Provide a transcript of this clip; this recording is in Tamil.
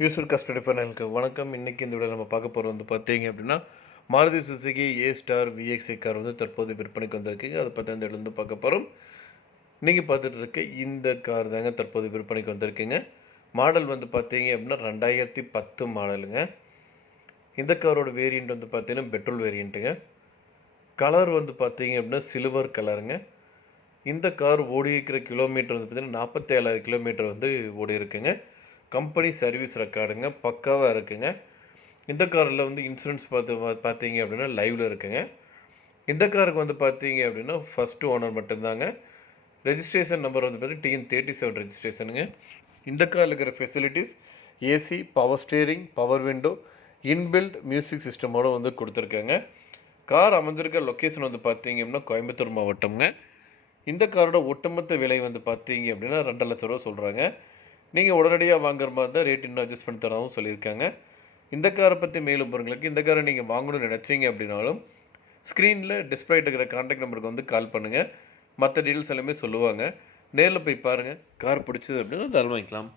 யூசர் கஸ்டடி ஃபைனலுக்கு வணக்கம். இன்றைக்கி இந்த விட நம்ம பார்க்க போகிறது வந்து பார்த்தீங்க அப்படின்னா மாருதி சுசுகி ஏ ஸ்டார் விஎக்ஸி கார் வந்து தற்போது விற்பனைக்கு வந்திருக்கீங்க. அதை பற்றி அந்த இடத்துல பார்க்க போகிறோம். நீங்கள் பார்த்துட்டு இருக்க இந்த கார் தாங்க தற்போது விற்பனைக்கு வந்திருக்குங்க. மாடல் வந்து பார்த்தீங்க அப்படின்னா 2010 மாடலுங்க. இந்த காரோட வேரியண்ட் வந்து பார்த்தீங்கன்னா பெட்ரோல் வேரியண்ட்டுங்க. கலர் வந்து பார்த்தீங்க அப்படின்னா சில்வர் கலருங்க. இந்த கார் ஓடி இருக்கிற கிலோமீட்டர் வந்து பார்த்தீங்கன்னா 47,000 கிலோமீட்டர் வந்து ஓடி இருக்குங்க. கம்பெனி சர்வீஸ் ரெக்கார்டுங்க பக்காவாக இருக்குங்க. இந்த காரில் வந்து இன்சூரன்ஸ் பார்த்தீங்க அப்படின்னா லைவில் இருக்குங்க. இந்த காருக்கு வந்து பார்த்தீங்க அப்படின்னா ஃபஸ்ட்டு ஓனர் மட்டும்தாங்க. ரெஜிஸ்ட்ரேஷன் நம்பர் வந்து பார்த்தீங்கன்னா TN37 ரெஜிஸ்ட்ரேஷனுங்க. இந்த காரில் இருக்கிற facilities AC, power steering, power window, inbuilt music சிஸ்டமோடு வந்து கொடுத்துருக்காங்க. கார் அமைந்திருக்க லொக்கேஷன் வந்து பார்த்தீங்க அப்படின்னா கோயம்புத்தூர் மாவட்டம்ங்க. இந்த காரோட ஒட்டுமொத்த விலை வந்து பார்த்தீங்க அப்படின்னா 2 லட்ச ரூபா சொல்கிறாங்க. நீங்கள் உடனடியாக வாங்குற மாதிரி தான் ரேட் இன்னும் அட்ஜஸ்ட் பண்ணி தரவும் சொல்லியிருக்காங்க. இந்த காரை பற்றி மேலும் பொருட்களுக்கு இந்த காரை நீங்கள் வாங்கணும்னு நினச்சிங்க அப்படின்னாலும் ஸ்க்ரீனில் டிஸ்பிளே இருக்கிற கான்டாக்ட் நம்பருக்கு வந்து கால் பண்ணுங்கள். மற்ற டீட்டெயில்ஸ் எல்லாமே சொல்லுவாங்க. நேரில் போய் பாருங்கள். கார் பிடிச்சது அப்படின்னா தாராளமாக வாங்கிக்கலாம்.